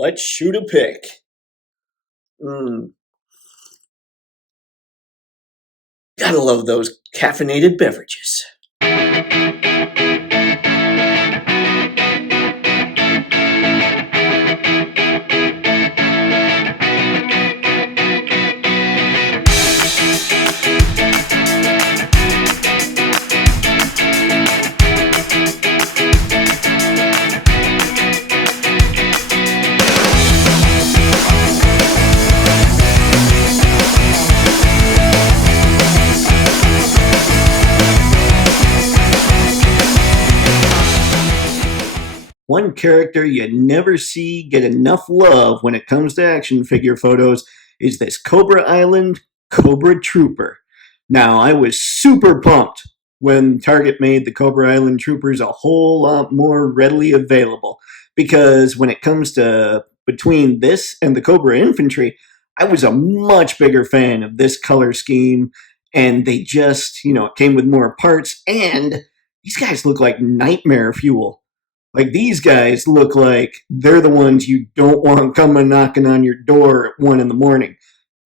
Let's shoot a pic. Gotta love those caffeinated beverages. One character you never see get enough love when it comes to action figure photos is this Cobra Island Cobra Trooper. Now, I was super pumped when Target made the Cobra Island Troopers a whole lot more readily available, because when it comes to between this and the Cobra Infantry, I was a much bigger fan of this color scheme, and they just, it came with more parts, and these guys look like nightmare fuel. Like, these guys look like they're the ones you don't want coming knocking on your door at 1 in the morning.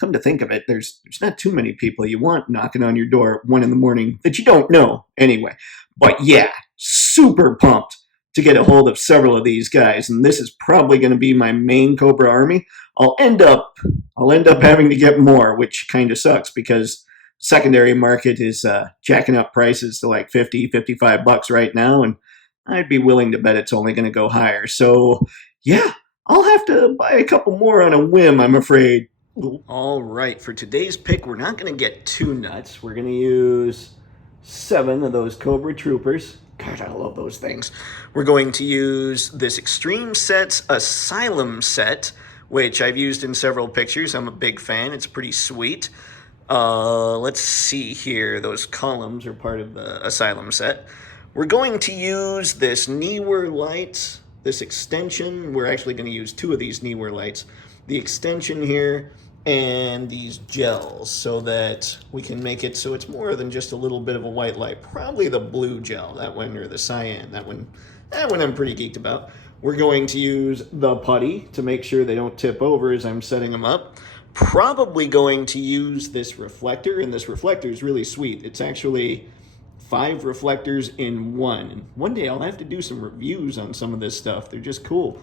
Come to think of it, there's not too many people you want knocking on your door at 1 in the morning that you don't know anyway. But yeah, super pumped to get a hold of several of these guys, and this is probably going to be my main Cobra army. I'll end up having to get more, which kind of sucks because secondary market is jacking up prices to like $50-$55 right now, and I'd be willing to bet it's only going to go higher. So, yeah, I'll have to buy a couple more on a whim, I'm afraid. All right, for today's pick, we're not going to get too nuts. We're going to use 7 of those Cobra Troopers. God, I love those things. We're going to use this Extreme Sets Asylum set, which I've used in several pictures. I'm a big fan. It's pretty sweet. Let's see here. Those columns are part of the Asylum set. We're going to use this Neewer light, this extension. We're actually going to use 2 of these Neewer lights. The extension here and these gels so that we can make it so it's more than just a little bit of a white light. Probably the blue gel, that one, or the cyan, that one I'm pretty geeked about. We're going to use the putty to make sure they don't tip over as I'm setting them up. Probably going to use this reflector, and this reflector is really sweet. It's actually 5 reflectors in one. And one day I'll have to do some reviews on some of this stuff. They're just cool.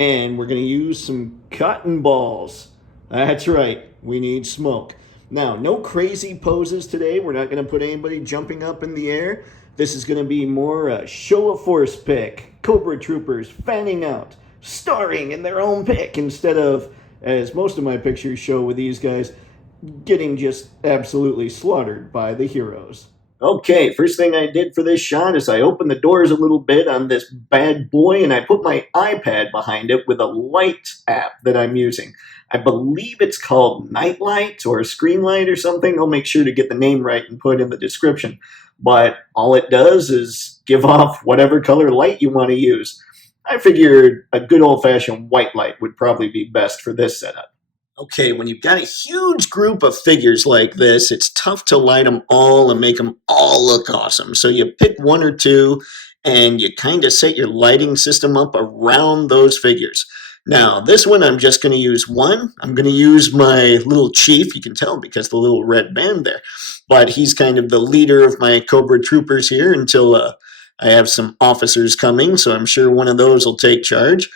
And we're going to use some cotton balls. That's right. We need smoke. Now, no crazy poses today. We're not going to put anybody jumping up in the air. This is going to be more a show of force pick. Cobra Troopers fanning out, starring in their own pick instead of, as most of my pictures show with these guys, getting just absolutely slaughtered by the heroes. Okay, first thing I did for this shot is I opened the doors a little bit on this bad boy, and I put my iPad behind it with a light app that I'm using. I believe it's called Nightlight or Screenlight or something. I'll make sure to get the name right and put it in the description. But all it does is give off whatever color light you want to use. I figured a good old-fashioned white light would probably be best for this setup. Okay, when you've got a huge group of figures like this, it's tough to light them all and make them all look awesome. So you pick 1 or 2, and you kind of set your lighting system up around those figures. Now, this one, I'm just going to use 1. I'm going to use my little chief. You can tell because the little red band there. But he's kind of the leader of my Cobra Troopers here until I have some officers coming. So I'm sure one of those will take charge.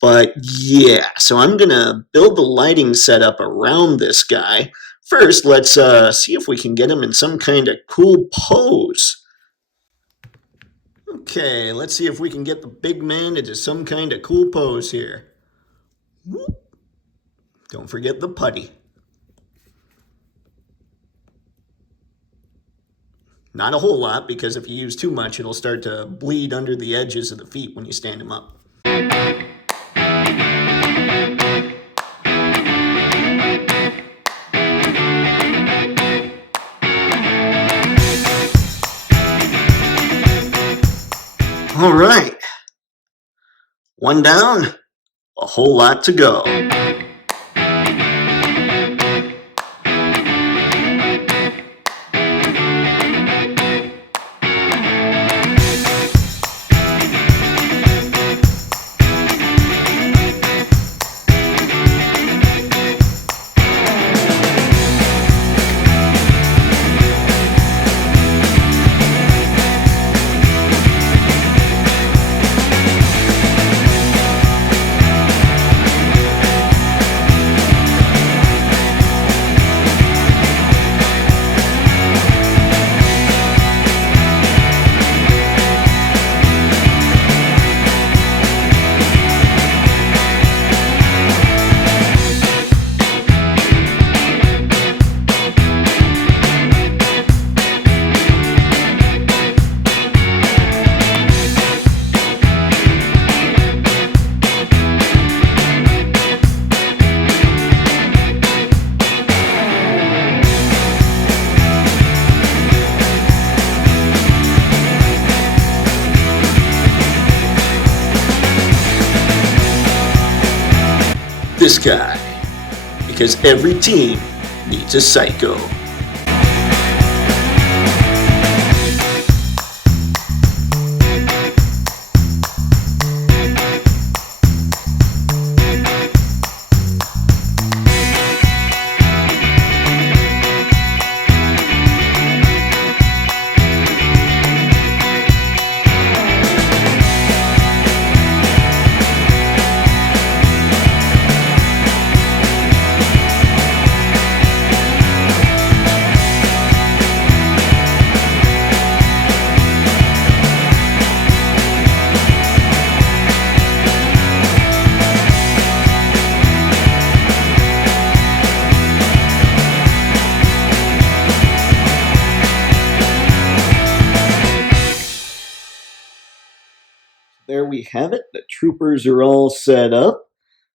But yeah, so I'm going to build the lighting setup around this guy. First, let's see if we can get him in some kind of cool pose. Okay, let's see if we can get the big man into some kind of cool pose here. Whoop. Don't forget the putty. Not a whole lot, because if you use too much, it'll start to bleed under the edges of the feet when you stand him up. All right, 1 down, a whole lot to go. this guy. Because every team needs a psycho. There we have it. The troopers are all set up.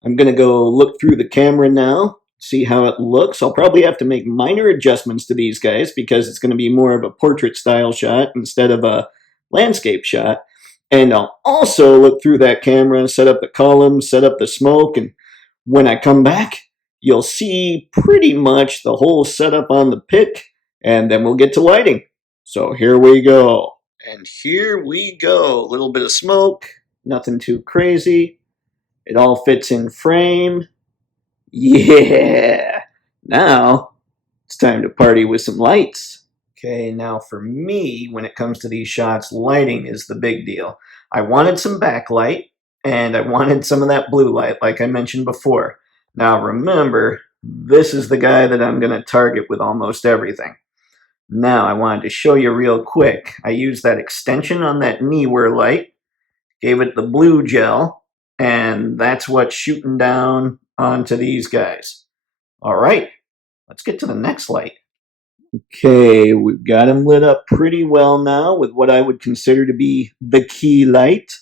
I'm going to go look through the camera now, see how it looks. I'll probably have to make minor adjustments to these guys because it's going to be more of a portrait style shot instead of a landscape shot. And I'll also look through that camera, set up the columns, set up the smoke, and when I come back, you'll see pretty much the whole setup on the pick, and then we'll get to lighting. So here we go. And here we go. A little bit of smoke, nothing too crazy. It all fits in frame. Yeah! Now, it's time to party with some lights. Okay, now for me, when it comes to these shots, lighting is the big deal. I wanted some backlight, and I wanted some of that blue light, like I mentioned before. Now remember, this is the guy that I'm going to target with almost everything. Now, I wanted to show you real quick. I used that extension on that knee-wear light, gave it the blue gel, and that's what's shooting down onto these guys. All right, let's get to the next light. Okay, we've got them lit up pretty well now with what I would consider to be the key light.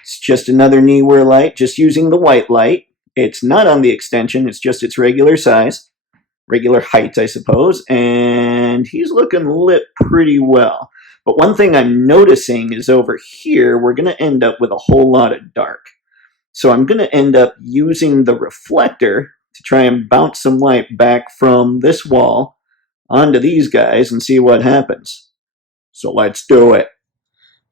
It's just another knee-wear light, just using the white light. It's not on the extension, it's just its regular size. Regular height, I suppose, and he's looking lit pretty well. But one thing I'm noticing is over here, we're going to end up with a whole lot of dark. So I'm going to end up using the reflector to try and bounce some light back from this wall onto these guys and see what happens. So let's do it.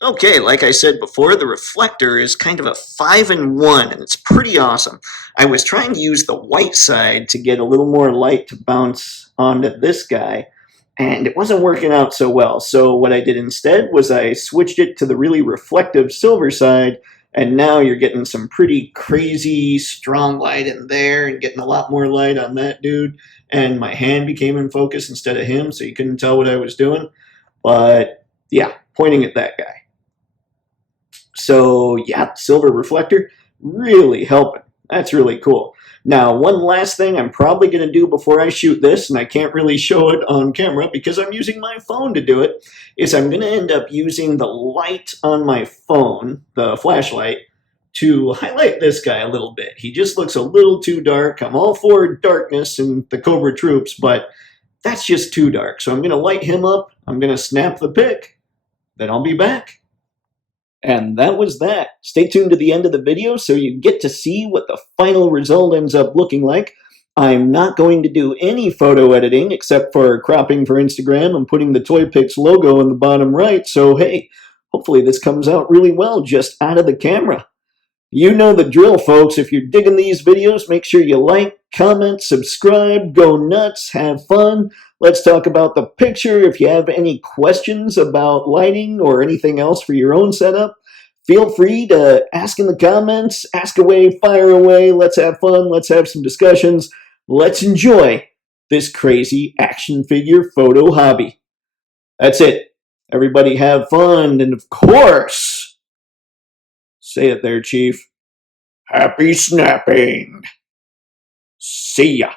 Okay, like I said before, the reflector is kind of a 5-in-1, and it's pretty awesome. I was trying to use the white side to get a little more light to bounce onto this guy, and it wasn't working out so well. So what I did instead was I switched it to the really reflective silver side, and now you're getting some pretty crazy strong light in there and getting a lot more light on that dude. And my hand became in focus instead of him, so you couldn't tell what I was doing. But yeah, pointing at that guy. So yeah, silver reflector, really helping. That's really cool. Now, one last thing I'm probably going to do before I shoot this, and I can't really show it on camera because I'm using my phone to do it, is I'm going to end up using the light on my phone, the flashlight, to highlight this guy a little bit. He just looks a little too dark. I'm all for darkness in the Cobra Troops, but that's just too dark. So I'm going to light him up, I'm going to snap the pic, then I'll be back. And that was that. Stay tuned to the end of the video so you get to see what the final result ends up looking like. I'm not going to do any photo editing except for cropping for Instagram and putting the Toypixx logo in the bottom right. So hey, hopefully this comes out really well just out of the camera. You know the drill, folks. If you're digging these videos, make sure you like, comment, subscribe, go nuts, have fun. Let's talk about the picture. If you have any questions about lighting or anything else for your own setup, feel free to ask in the comments. Ask away, fire away. Let's have fun. Let's have some discussions. Let's enjoy this crazy action figure photo hobby. That's it. Everybody have fun. And of course, say it there, Chief. Happy snapping. See ya.